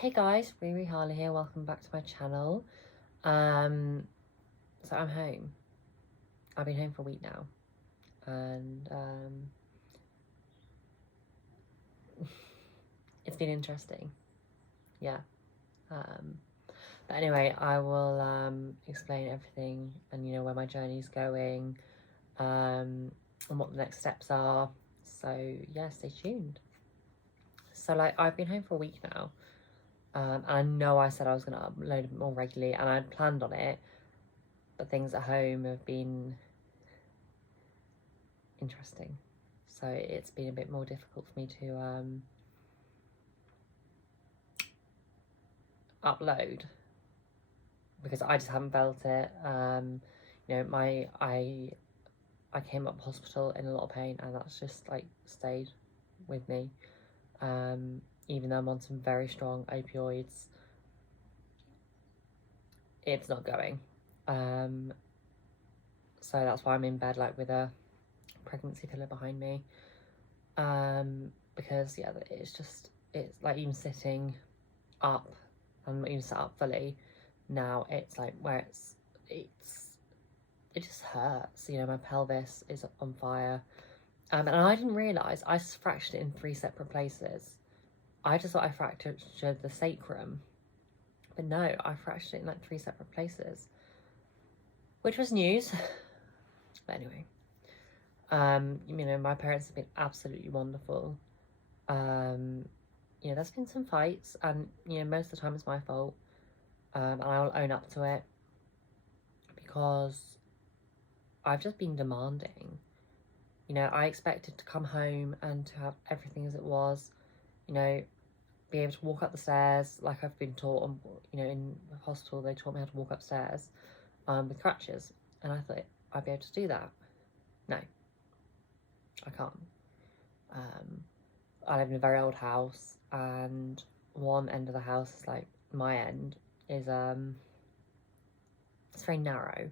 Hey guys, Ririharleyxo here, welcome back to my channel. So I'm home. I've been home for a week now, and it's been interesting, yeah. But anyway, I will explain everything and where my journey's going, and what the next steps are. So yeah, stay tuned. So I've been home for a week now. And I know I said I was going to upload a bit more regularly, and I'd planned on it, but things at home have been interesting, so it's been a bit more difficult for me to upload because I just haven't felt it. I came up hospital in a lot of pain, and that's just stayed with me. Even though I'm on some very strong opioids, it's not going. So that's why I'm in bed with a pregnancy pillow behind me, because yeah, it's even sitting up, I'm not even sat up fully now, it's where it just hurts, my pelvis is on fire. And I didn't realise I just fractured it in 3 separate places. I just thought I fractured the sacrum, but no, I fractured it in 3 separate places, which was news. But anyway, my parents have been absolutely wonderful. There's been some fights, and most of the time it's my fault, and I'll own up to it, because I've just been demanding. I expected to come home and to have everything as it was, be able to walk up the stairs like I've been taught. In the hospital they taught me how to walk upstairs with crutches, and I thought I'd be able to do that. No, I can't. I live in a very old house, and one end of the house is my end is it's very narrow.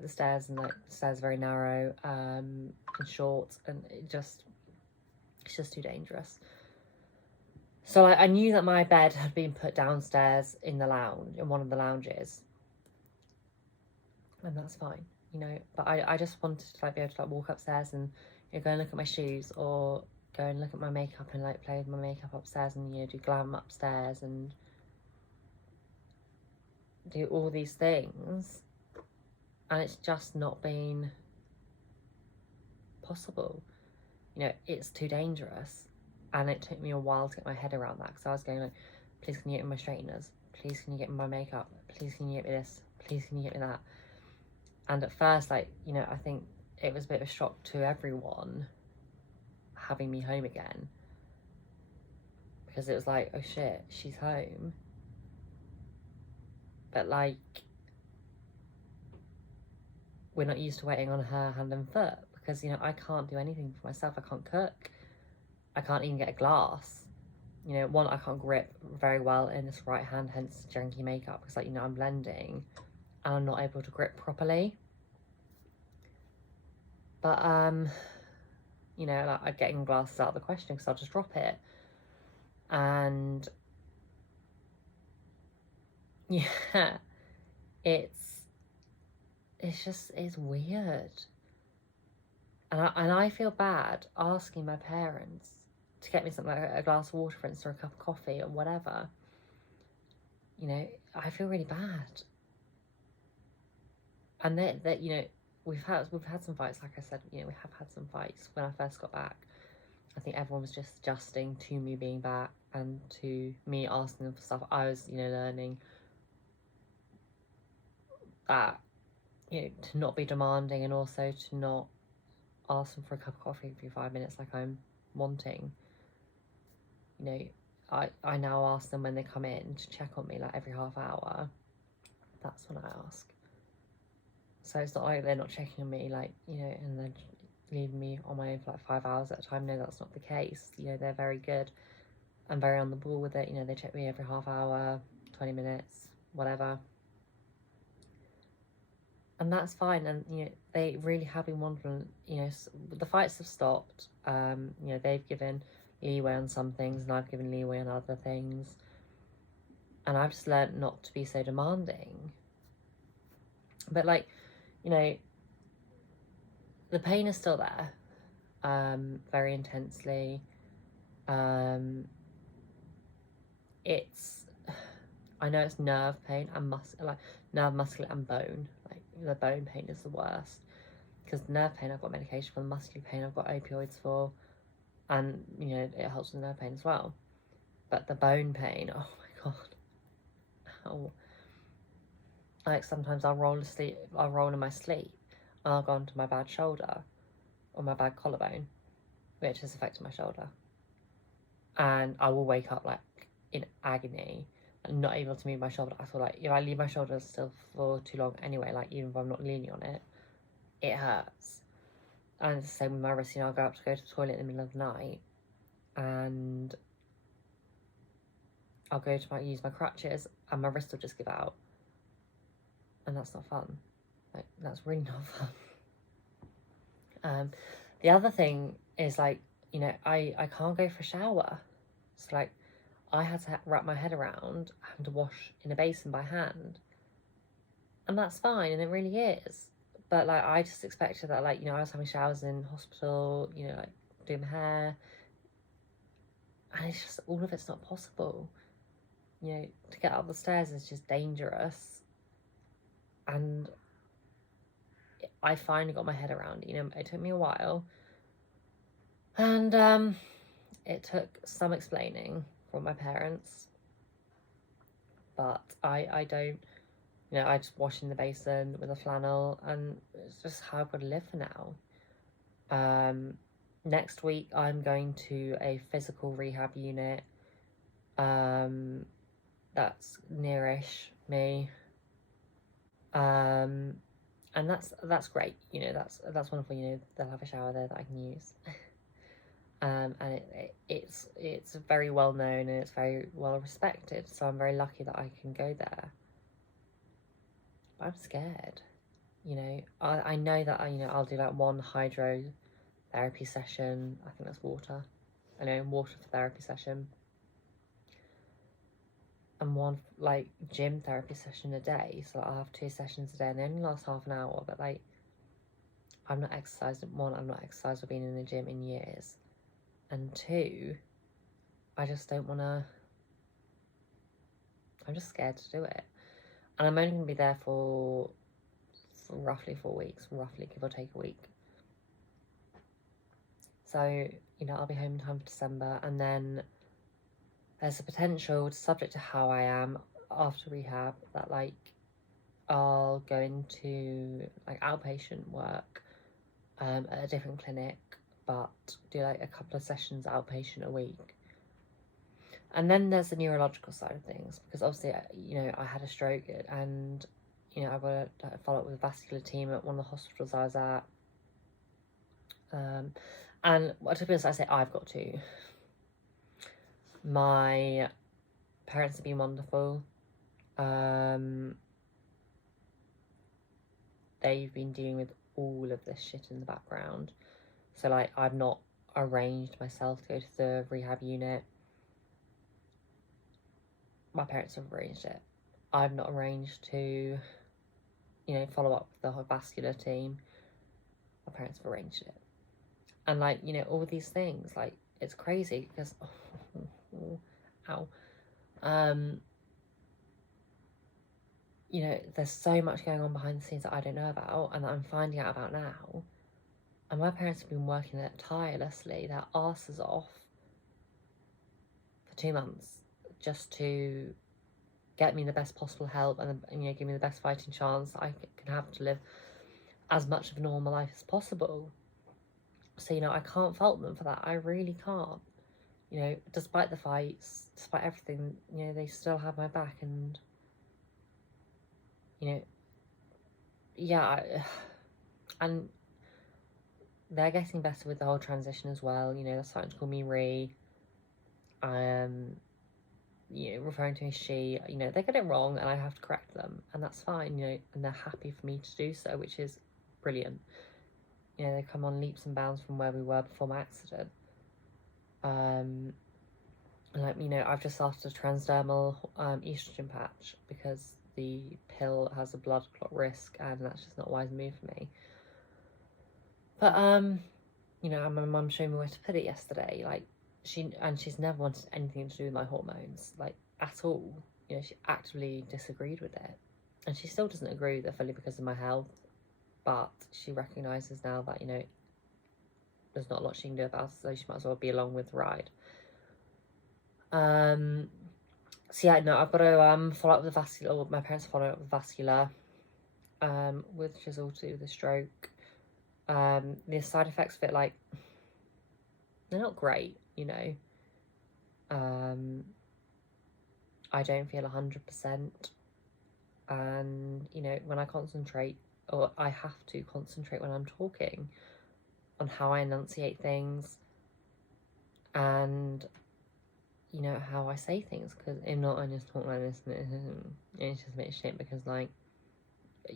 The stairs and the stairs are very narrow and short, and it's just too dangerous. So I knew that my bed had been put downstairs in the lounge, in one of the lounges, and that's fine, but I just wanted to be able to walk upstairs and go and look at my shoes, or go and look at my makeup and play with my makeup upstairs, and do glam upstairs and do all these things, and it's just not been possible. It's too dangerous, and it took me a while to get my head around that, because I was going please can you get me my straighteners, please can you get me my makeup, please can you get me this, please can you get me that. And at first, I think it was a bit of a shock to everyone having me home again, because it was oh shit, she's home. But we're not used to waiting on her hand and foot, because I can't do anything for myself. I can't cook, I can't even get a glass. One, I can't grip very well in this right hand, hence janky makeup, because I'm blending and I'm not able to grip properly. But getting glasses out of the question, because I'll just drop it. And yeah, it's weird. And I feel bad asking my parents to get me something like a glass of water, for instance, or a cup of coffee or whatever. I feel really bad. And that we've had some fights, like I said. We have had some fights when I first got back. I think everyone was just adjusting to me being back, and to me asking them for stuff. I was learning that to not be demanding, and also to not ask them for a cup of coffee every 5 minutes like I'm wanting. I now ask them when they come in to check on me every half hour. That's when I ask. So it's not they're not checking on me and then leaving me on my own for 5 hours at a time. No, that's not the case. They're very good and very on the ball with it. They check me every half hour, 20 minutes, whatever. And that's fine. And they really have been wondering. The fights have stopped. They've given leeway on some things, and I've given leeway on other things. And I've just learned not to be so demanding. But like, you know, the pain is still there, very intensely. It's, I know it's nerve pain and like nerve, muscular, and bone. Like the bone pain is the worst, because the nerve pain I've got medication for, the muscular pain I've got opioids for, and you know it helps with nerve pain as well. But the bone pain, oh my god, how, like sometimes I'll roll in my sleep, and I'll go onto my bad shoulder or my bad collarbone, which has affected my shoulder, and I will wake up like in agony and not able to move my shoulder. I feel like if I leave my shoulder still for too long anyway, like even if I'm not leaning on it, it hurts. And it's the same with my wrist. You know, I'll go to the toilet in the middle of the night, and I'll go to use my crutches, and my wrist will just give out, and that's not fun. Like that's really not fun. The other thing is like, you know, I can't go for a shower, so like I had to wrap my head around having to wash in a basin by hand, and that's fine, and it really is. But like I just expected that, like, you know, I was having showers in hospital, you know, like doing my hair, and it's just, all of it's not possible. You know, to get up the stairs is just dangerous, and I finally got my head around it. You know, it took me a while, and it took some explaining from my parents, but I don't, you know, I just wash in the basin with a flannel, and it's just how I've got to live for now. Next week I'm going to a physical rehab unit, that's nearish me, and that's great. You know, that's wonderful. You know, they'll have a shower there that I can use. And it's very well known, and it's very well respected, so I'm very lucky that I can go there. But I'm scared. You know, I know that I'll do like one hydrotherapy session. I think that's water. I know, water therapy session, and one like gym therapy session a day. So I'll have 2 sessions a day, and they only last half an hour. But like, I'm not exercised. One, I'm not exercised or been in the gym in years, and 2, I just don't want to. I'm just scared to do it, and I'm only going to be there for roughly 4 weeks, roughly, give or take a week. So, you know, I'll be home in time for December, and then there's a potential, subject to how I am after rehab, that like I'll go into like outpatient work at a different clinic, but do like a couple of sessions outpatient a week. And then there's the neurological side of things, because obviously, you know, I had a stroke, and you know, I've got to follow up with a vascular team at one of the hospitals I was at. And to be honest, I say I've got to. My parents have been wonderful. They've been dealing with all of this shit in the background. So like, I've not arranged myself to go to the rehab unit. My parents have arranged it. I've not arranged to, you know, follow up with the vascular team. My parents have arranged it. And like, you know, all these things, like, it's crazy because ow. You know, there's so much going on behind the scenes that I don't know about, and that I'm finding out about now. And my parents have been working it tirelessly, their arses off, for 2 months, just to get me the best possible help, and you know, give me the best fighting chance I can have to live as much of a normal life as possible. So, you know, I can't fault them for that. I really can't. You know, despite the fights, despite everything, you know, they still have my back, and you know, yeah, and they're getting better with the whole transition as well. You know, they're starting to call me Ree. You know, referring to me as she. You know, they get it wrong, and I have to correct them, and that's fine. You know, and they're happy for me to do so, which is brilliant. You know, they come on leaps and bounds from where we were before my accident. like, you know, I've just started a transdermal estrogen patch because the pill has a blood clot risk, and that's just not a wise move for me. But you know, my mum showed me where to put it yesterday. Like, she's never wanted anything to do with my hormones, like, at all. You know, she actively disagreed with it, and she still doesn't agree with it fully because of my health. But she recognises now that, you know, there's not a lot she can do about it, so she might as well be along with the ride. So yeah, no, I've got to follow up with the vascular, or my parents follow up with vascular, which is all to do with the stroke. The side effects of it, like, they're not great, you know. I don't feel 100%, and, you know, when I concentrate, or I have to concentrate when I'm talking on how I enunciate things, and, you know, how I say things, because if not, I just talk like this, and it's just a bit shit, because, like,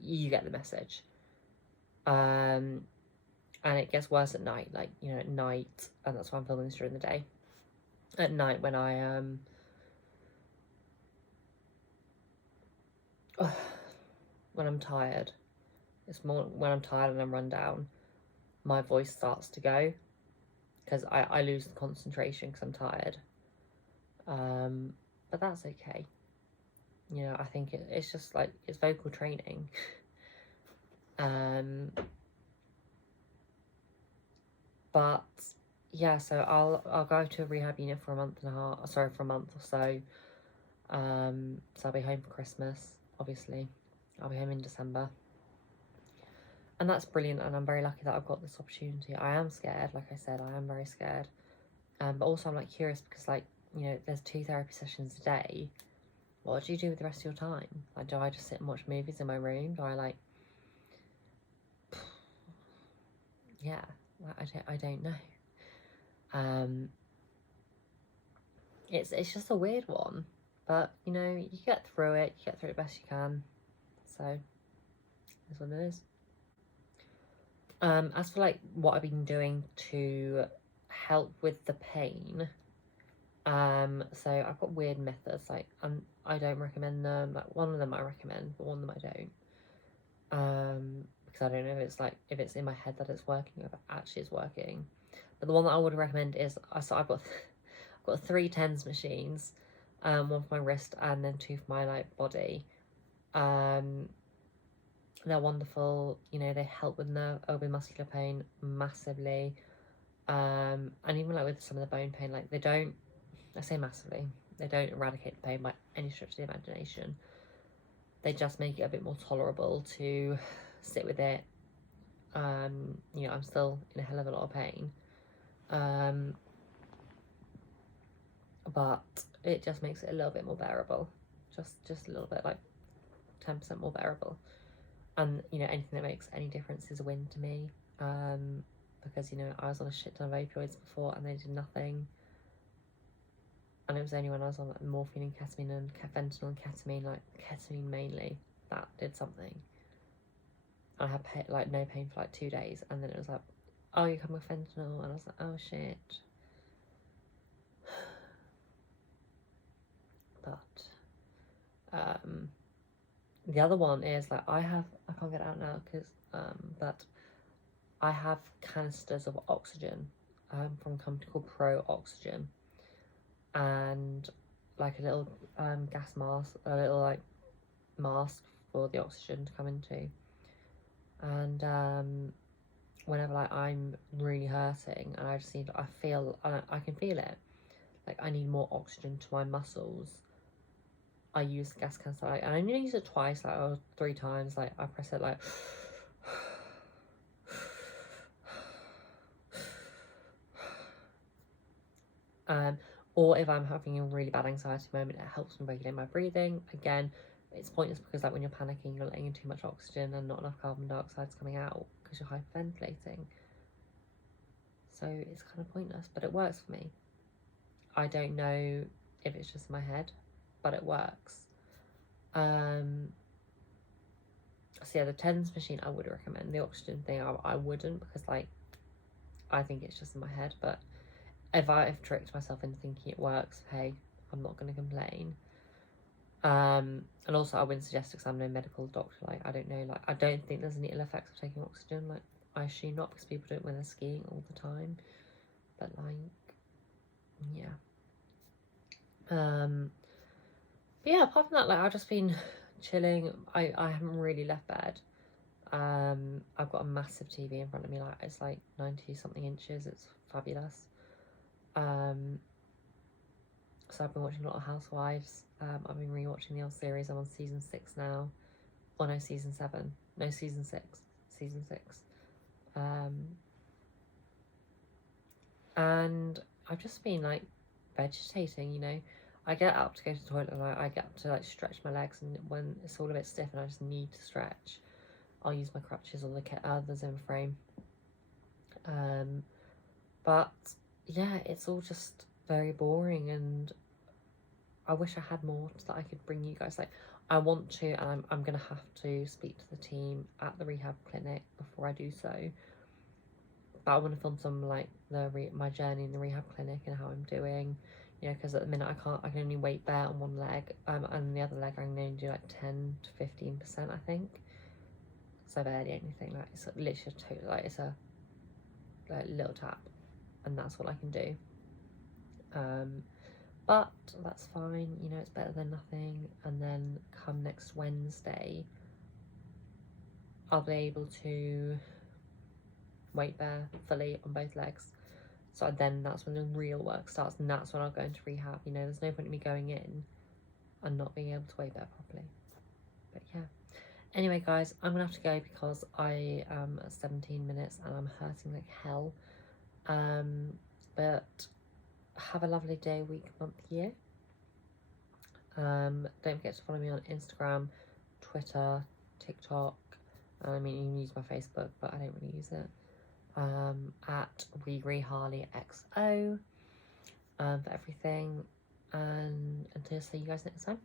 you get the message. And it gets worse at night, like, you know, at night, and that's why I'm filming this during the day. At night, when I when I'm tired, it's more when I'm tired and I'm run down, my voice starts to go, because I lose the concentration because I'm tired. But that's okay. You know, I think it's just like, it's vocal training. But yeah, so I'll go to a rehab unit for a month or so. So I'll be home for Christmas, obviously. I'll be home in December. And that's brilliant, and I'm very lucky that I've got this opportunity. I am scared, like I said, I am very scared. But also I'm, like, curious, because, like, you know, there's 2 therapy sessions a day. What do you do with the rest of your time? Like, do I just sit and watch movies in my room? Do I, like... Yeah, I don't know. It's just a weird one. But, you know, you get through it. You get through it best you can. So, that's what it is. As for, like, what I've been doing to help with the pain, so I've got weird methods, like, I don't recommend them. Like, one of them I recommend, but one of them I don't. Because I don't know if it's in my head that it's working, or if it actually is working. But the one that I would recommend is, so I've got 3 TENS machines, one for my wrist and then 2 for my, like, body. They're wonderful. You know, they help with with muscular pain massively. And even, like, with some of the bone pain, like, they don't, I say massively, they don't eradicate the pain by any stretch of the imagination. They just make it a bit more tolerable to sit with it. You know, I'm still in a hell of a lot of pain. But it just makes it a little bit more bearable. Just a little bit, like 10% more bearable. And, you know, anything that makes any difference is a win to me. Because, you know, I was on a shit ton of opioids before and they did nothing. And it was only when I was on, like, morphine and ketamine and fentanyl and ketamine, like ketamine mainly, that did something. And I had like no pain for like 2 days, and then it was like, oh, you come with fentanyl, and I was like, oh shit. But the other one is, like, I can't get it out now because but I have canisters of oxygen from a company called Pro Oxygen, and, like, a little gas mask, a little, like, mask for the oxygen to come into. And whenever, like, I'm really hurting and I just need, I can feel it, like, I need more oxygen to my muscles, I use the gas canister, like, and I only use it twice, like, or 3 times. Like, I press it, like, or if I'm having a really bad anxiety moment, it helps me regulate my breathing. Again, it's pointless because, like, when you're panicking, you're letting in too much oxygen and not enough carbon dioxide's coming out because you're hyperventilating. So it's kind of pointless, but it works for me. I don't know if it's just in my head, but it works. So yeah, the TENS machine I would recommend. The oxygen thing I wouldn't, because, like, I think it's just in my head, but if I've tricked myself into thinking it works, hey, I'm not going to complain. And also I wouldn't suggest it because I'm no medical doctor. Like, I don't know, like, I don't think there's any ill effects of taking oxygen. Like, I assume not, because people do it when they're skiing all the time. But like, yeah. But yeah, apart from that, like, I've just been chilling. I haven't really left bed. I've got a massive TV in front of me. Like, it's like 90 something inches. It's fabulous. So I've been watching a lot of Housewives. I've been rewatching the old series. I'm on season 6 now. Oh no, season 7. No, season 6. Season 6. And I've just been like vegetating, you know. I get up to go to the toilet and I get up to like stretch my legs, and when it's all a bit stiff and I just need to stretch, I'll use my crutches or the Zimmer frame. But yeah, it's all just very boring, and I wish I had more that I could bring you guys. Like, I want to, and I'm gonna have to speak to the team at the rehab clinic before I do so. But I want to film some like my journey in the rehab clinic and how I'm doing, you know, because at the minute I can only weight bear on one leg, and the other leg I can only do like 10 to 15%, I think. So barely anything. Like, it's literally like it's a like little tap, and that's what I can do. But that's fine, you know, it's better than nothing. And then come next Wednesday, I'll be able to weight bear fully on both legs. So then that's when the real work starts, and that's when I'll go into rehab. You know, there's no point in me going in and not being able to weight bear properly. But yeah. Anyway, guys, I'm gonna have to go because I am at 17 minutes and I'm hurting like hell. But have a lovely day, week, month, year. Don't forget to follow me on Instagram, Twitter, TikTok. I mean, you can use my Facebook, but I don't really use it. At Ririharleyxo for everything. And until I see you guys next time.